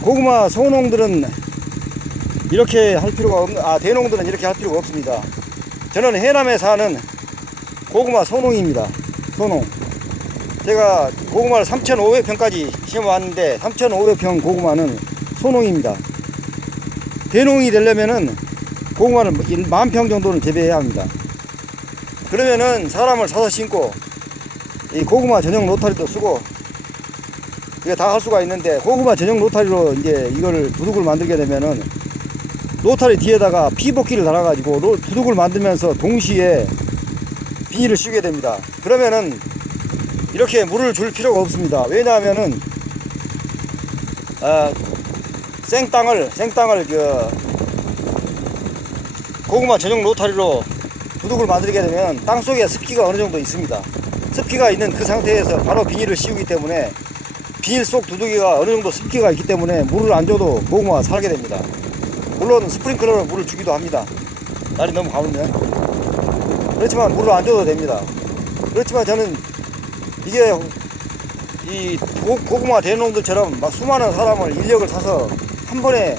고구마 소농들은 이렇게 할 필요가 대농들은 이렇게 할 필요가 없습니다. 저는 해남에 사는 고구마 소농입니다. 소농. 제가 고구마를 3,500평까지 심어왔는데 3,500평 고구마는 소농입니다. 대농이 되려면은 고구마를 10,000평 정도는 재배해야 합니다. 그러면은 사람을 사서 심고 이 고구마 전용 로타리도 쓰고 이게 다 할 수가 있는데, 고구마 전용 로타리로 이제 이걸 두둑을 만들게 되면은 로타리 뒤에다가 피복기를 달아가지고 두둑을 만들면서 동시에 비닐을 씌우게 됩니다. 그러면은 이렇게 물을 줄 필요가 없습니다. 왜냐하면은 생땅을 고구마 전용 로타리로 두둑을 만들게 되면 땅 속에 습기가 어느 정도 있습니다. 습기가 있는 그 상태에서 바로 비닐을 씌우기 때문에 비닐 속 두둑이가 어느 정도 습기가 있기 때문에 물을 안 줘도 고구마가 살게 됩니다. 물론 스프링클러로 물을 주기도 합니다. 날이 너무 가물면. 그렇지만 물을 안 줘도 됩니다. 그렇지만 저는 이게 이 고구마 대농들처럼 막 수많은 사람을 인력을 사서 한 번에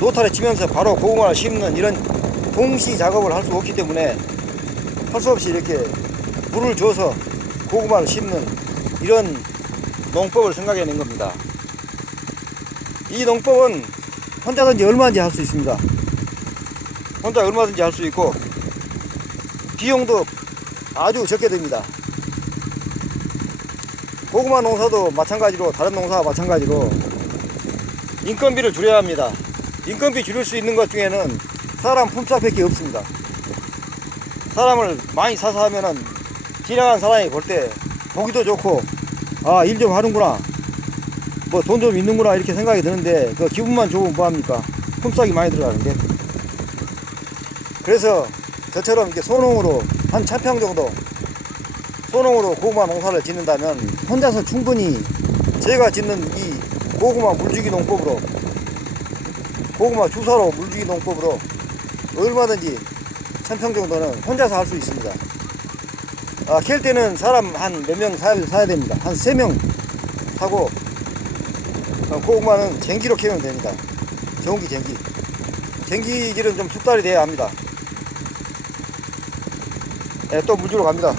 노타리 치면서 바로 고구마를 심는 이런 동시 작업을 할 수 없기 때문에 할 수 없이 이렇게 물을 줘서 고구마를 심는 이런 농법을 생각해낸 겁니다. 이 농법은 혼자든지 얼마든지 할 수 있습니다. 혼자 얼마든지 할 수 있고 비용도 아주 적게 듭니다. 고구마 농사도 마찬가지로, 다른 농사와 마찬가지로 인건비를 줄여야 합니다. 인건비 줄일 수 있는 것 중에는 사람 품삯밖에 없습니다. 사람을 많이 사서 하면은 지나간 사람이 볼 때 보기도 좋고, 아, 일 좀 하는구나, 뭐 돈 좀 있는구나, 이렇게 생각이 드는데 그 기분만 좋으면 뭐합니까? 품삯이 많이 들어가는데. 그래서 저처럼 이렇게 소농으로 한 1,000평 정도 소농으로 고구마 농사를 짓는다면 혼자서 충분히 제가 짓는 이 고구마 물주기 농법으로, 고구마 주사로 물주기 농법으로 얼마든지 1,000평 정도는 혼자서 할 수 있습니다. 캘 때는 사람 한 몇 명 사야 됩니다. 한 3명 사고, 고구마는 쟁기로 캐면 됩니다. 전기 쟁기. 쟁기질은 좀 숙달이 돼야 합니다. 또 물 주러 갑니다.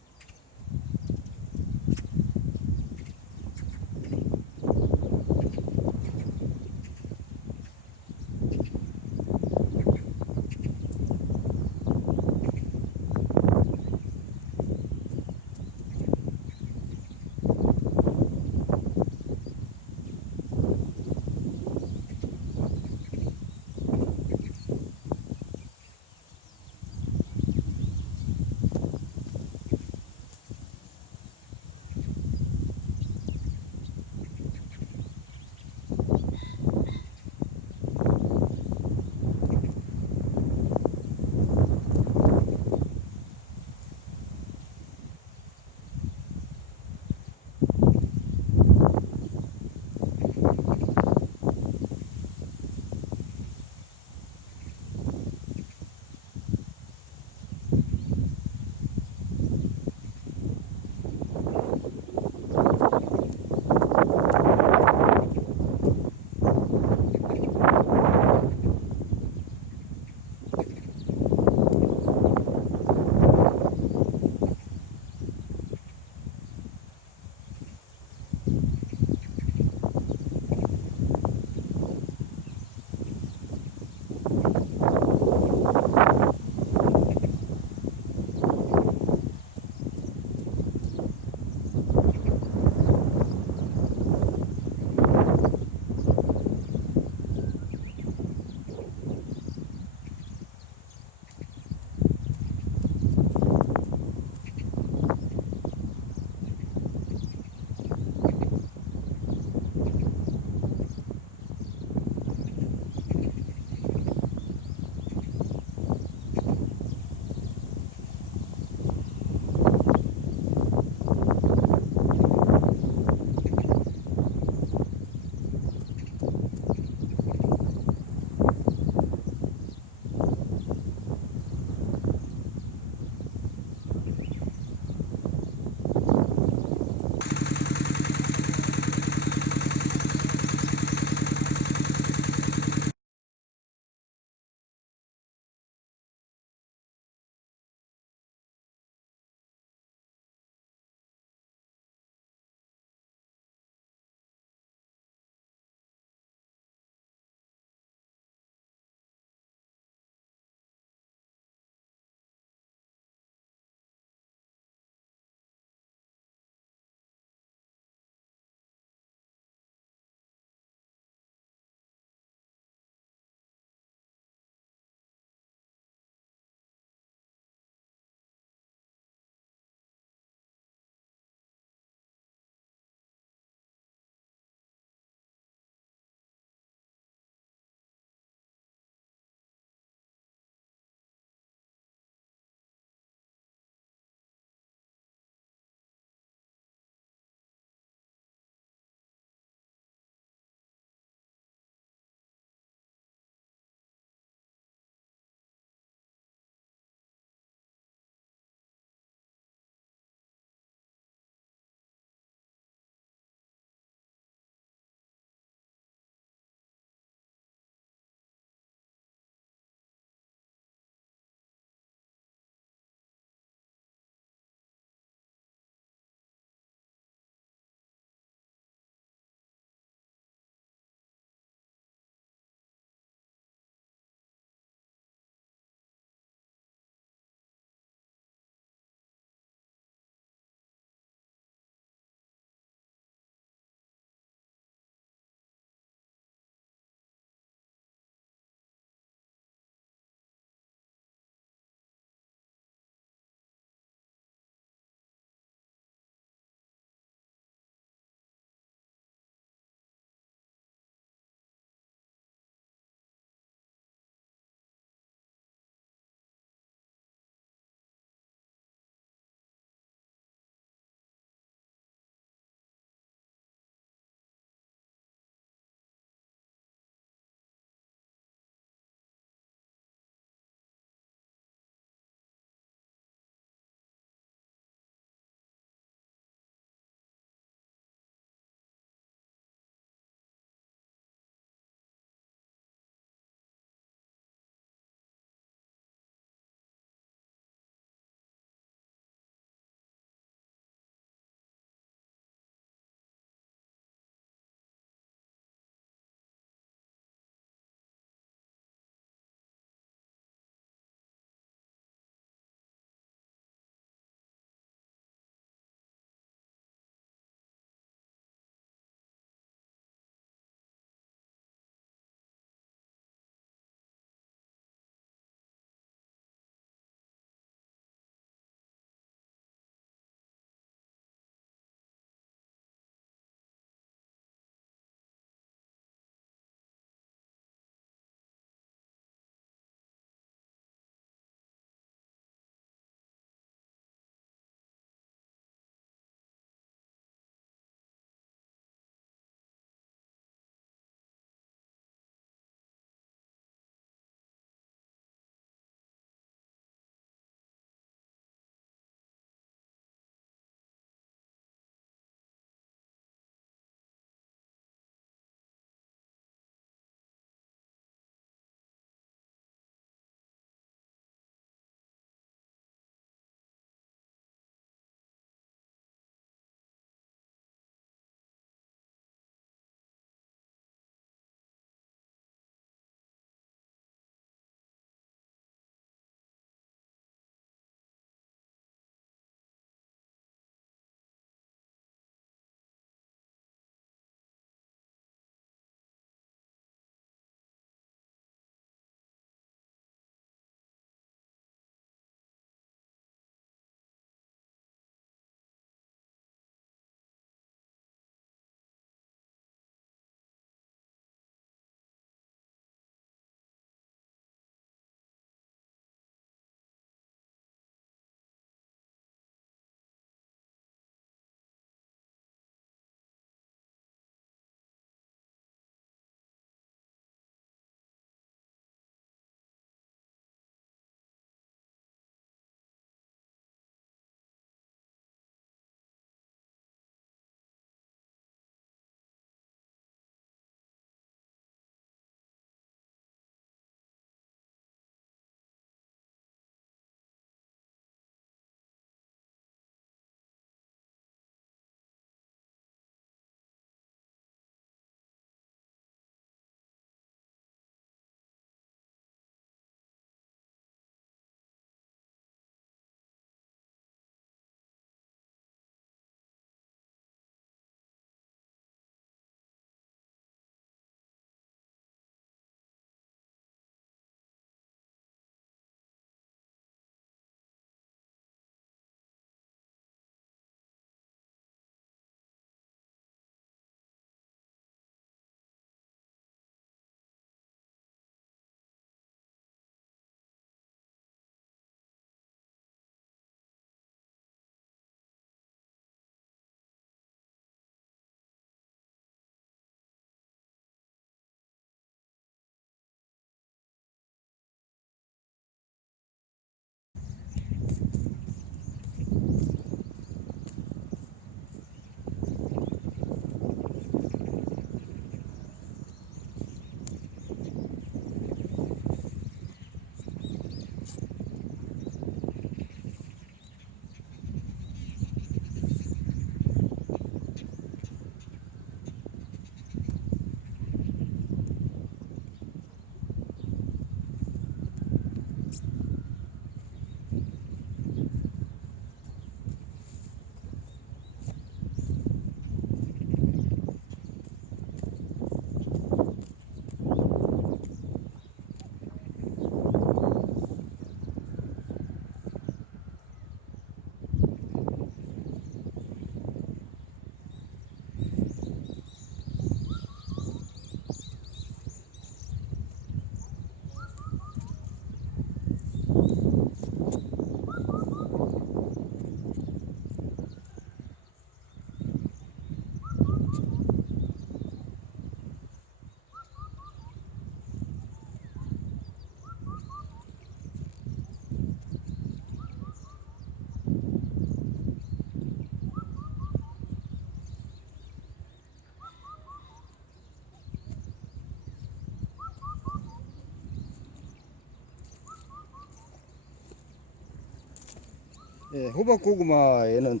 예, 호박 고구마에는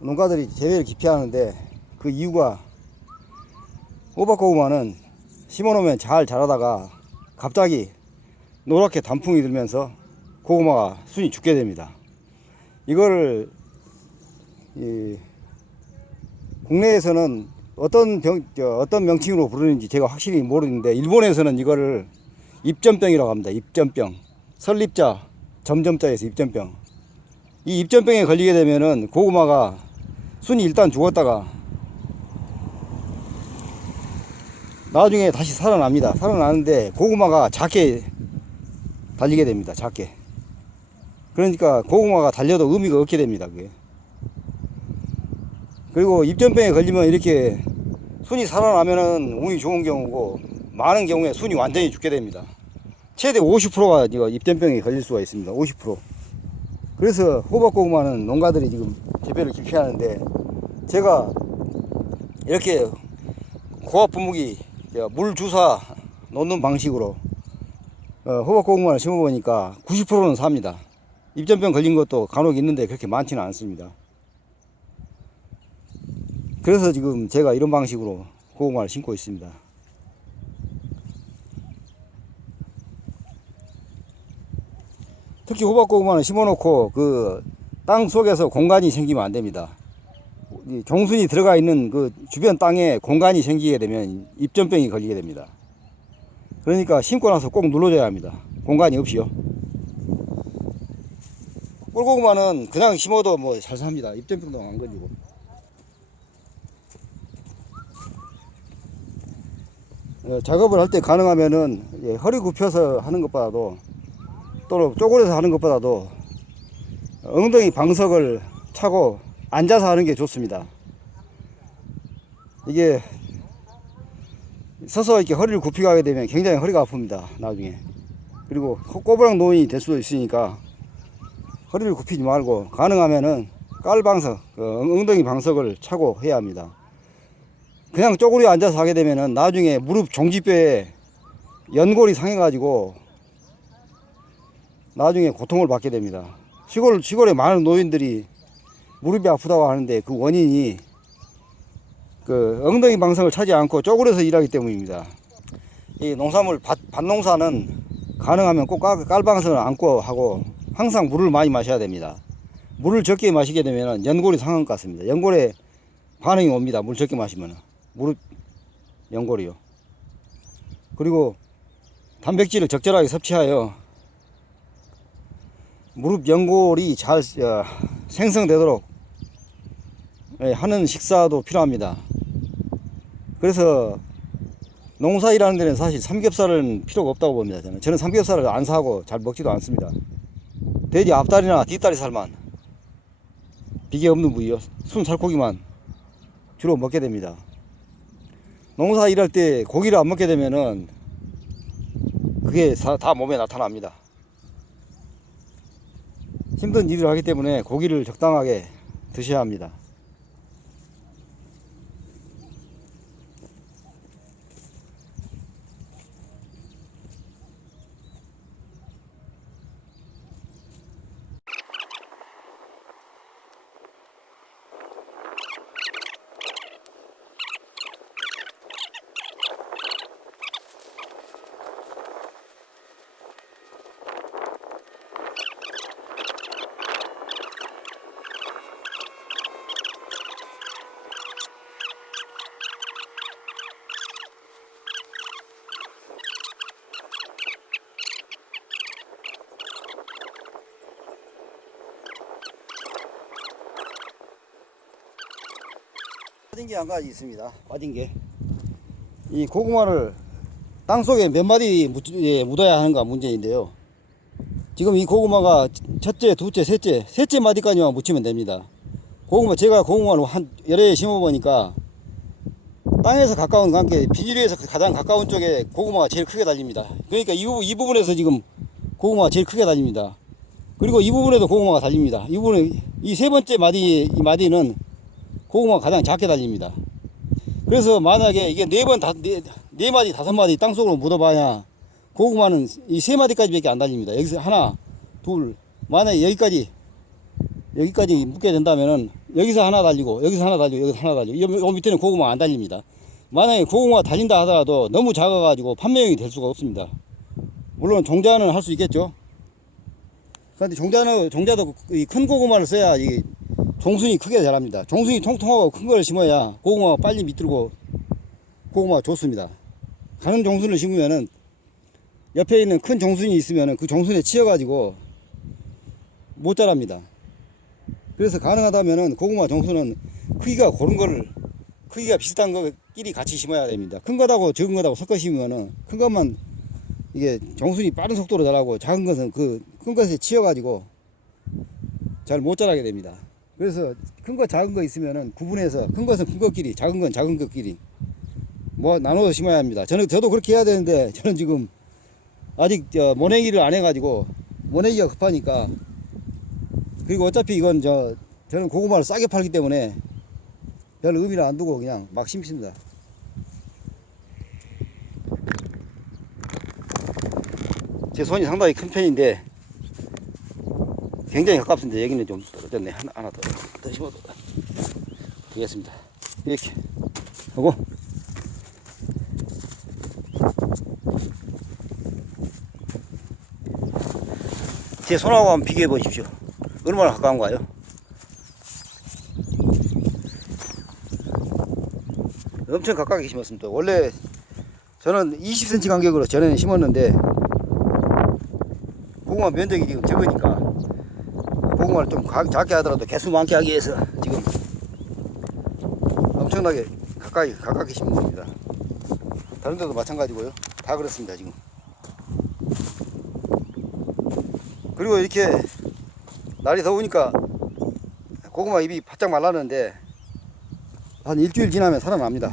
농가들이 재배를 기피하는데 그 이유가 호박 고구마는 심어놓으면 잘 자라다가 갑자기 노랗게 단풍이 들면서 고구마가 순이 죽게 됩니다. 이거를 국내에서는 어떤 명칭으로 부르는지 제가 확실히 모르는데 일본에서는 이거를 입점병이라고 합니다. 입점병. 설립자, 점점자에서 입점병. 이 입점병에 걸리게 되면은 고구마가 순이 일단 죽었다가 나중에 다시 살아납니다. 살아나는데 고구마가 작게 달리게 됩니다. 작게. 그러니까 고구마가 달려도 의미가 없게 됩니다. 그게. 그리고 입점병에 걸리면 이렇게 순이 살아나면은 운이 좋은 경우고 많은 경우에 순이 완전히 죽게 됩니다. 최대 50%가 입점병에 걸릴 수가 있습니다. 50%. 그래서 호박고구마는 농가들이 지금 재배를 기피하는데 제가 이렇게 고압 분무기 물 주사 놓는 방식으로 호박고구마를 심어보니까 90%는 삽니다. 입점병 걸린 것도 간혹 있는데 그렇게 많지는 않습니다. 그래서 지금 제가 이런 방식으로 고구마를 심고 있습니다. 특히 호박고구마는 심어놓고 그 땅 속에서 공간이 생기면 안 됩니다. 종순이 들어가 있는 그 주변 땅에 공간이 생기게 되면 입점병이 걸리게 됩니다. 그러니까 심고 나서 꼭 눌러줘야 합니다. 공간이 없이요. 꿀고구마는 그냥 심어도 뭐 잘 삽니다. 입점병도 안 걸리고. 작업을 할 때 가능하면은 허리 굽혀서 하는 것보다도 또는 쪼그려서 하는 것보다도 엉덩이 방석을 차고 앉아서 하는 게 좋습니다. 이게 서서 이렇게 허리를 굽히고 하게 되면 굉장히 허리가 아픕니다. 나중에. 그리고 꼬부랑 노인이 될 수도 있으니까 허리를 굽히지 말고 가능하면은 깔방석, 엉덩이 방석을 차고 해야 합니다. 그냥 쪼그려 앉아서 하게 되면은 나중에 무릎 종지뼈에 연골이 상해가지고 나중에 고통을 받게 됩니다. 시골에 많은 노인들이 무릎이 아프다고 하는데 그 원인이 그 엉덩이 방석을 차지 않고 쪼그려서 일하기 때문입니다. 이 농사물 밭농사는 가능하면 꼭 깔방석을 안고 하고 항상 물을 많이 마셔야 됩니다. 물을 적게 마시게 되면 연골이 상한 것 같습니다. 연골에 반응이 옵니다. 물 적게 마시면 무릎 연골이요. 그리고 단백질을 적절하게 섭취하여 무릎 연골이 잘 생성되도록 하는 식사도 필요합니다. 그래서 농사 일하는 데는 사실 삼겹살은 필요가 없다고 봅니다. 저는 삼겹살을 안 사고 잘 먹지도 않습니다. 돼지 앞다리나 뒷다리 살만 비계 없는 부위요. 순 살코기만 주로 먹게 됩니다. 농사 일할 때 고기를 안 먹게 되면은 그게 다 몸에 나타납니다. 힘든 일을 하기 때문에 고기를 적당하게 드셔야 합니다. 빠진 게 한 가지 있습니다. 빠진 게. 이 고구마를 땅속에 몇 마디 묻어야 하는가 문제인데요. 지금 이 고구마가 첫째, 둘째, 셋째 마디까지만 묻히면 됩니다. 제가 고구마를 한 여러 개 심어보니까 땅에서 가까운 관계, 비닐에서 가장 가까운 쪽에 고구마가 제일 크게 달립니다. 그러니까 이 부분에서 지금 고구마가 제일 크게 달립니다. 그리고 이 부분에도 고구마가 달립니다. 이 부분에 이 세 번째 이 마디는 고구마가 가장 작게 달립니다. 그래서 만약에 이게 네 마디, 다섯 마디 땅속으로 묻어봐야 고구마는 이 세 마디까지밖에 안 달립니다. 여기서 하나, 둘, 만약에 여기까지 여기까지 묶게 된다면은 여기서 하나 달리고 여기서 하나 달리고 여기서 하나 달리고 요 밑에는 고구마 안 달립니다. 만약에 고구마가 달린다 하더라도 너무 작아가지고 판매용이 될 수가 없습니다. 물론 종자는 할 수 있겠죠. 그런데 종자도 이 큰 고구마를 써야 이 종순이 크게 자랍니다. 종순이 통통하고 큰 걸 심어야 고구마가 빨리 밑들고 고구마가 좋습니다. 가는 종순을 심으면은 옆에 있는 큰 종순이 있으면은 그 종순에 치여가지고 못 자랍니다. 그래서 가능하다면은 고구마 종순은 크기가 고른 거를 크기가 비슷한 거끼리 같이 심어야 됩니다. 큰 거하고 적은 거하고 섞어 심으면은 큰 것만 이게 종순이 빠른 속도로 자라고 작은 것은 그 큰 것에 치여가지고 잘 못 자라게 됩니다. 그래서 큰 거 작은 거 있으면은 구분해서 큰 것은 큰 것끼리 작은 건 작은 것끼리 뭐 나눠서 심어야 합니다. 저도 그렇게 해야 되는데 저는 지금 아직 모내기를 안 해가지고 모내기가 급하니까 그리고 어차피 이건 저는 고구마를 싸게 팔기 때문에 별 의미를 안 두고 그냥 막 심습니다. 제 손이 상당히 큰 편인데 굉장히 가깝습니다. 여기는 좀 떨어졌네. 하나 더 심어도 되겠습니다. 이렇게 하고 제 손하고 한번 비교해 보십시오. 얼마나 가까운가요? 엄청 가깝게 심었습니다. 원래 저는 20cm 간격으로 전에는 심었는데 고구마 면적이 지금 적으니까 고구마를 좀 작게 하더라도 개수 많게 하기 위해서 지금 엄청나게 가깝게 심는 겁니다. 다른 데도 마찬가지고요. 다 그렇습니다 지금. 그리고 이렇게 날이 더우니까 고구마 잎이 바짝 말랐는데 한 일주일 지나면 살아납니다.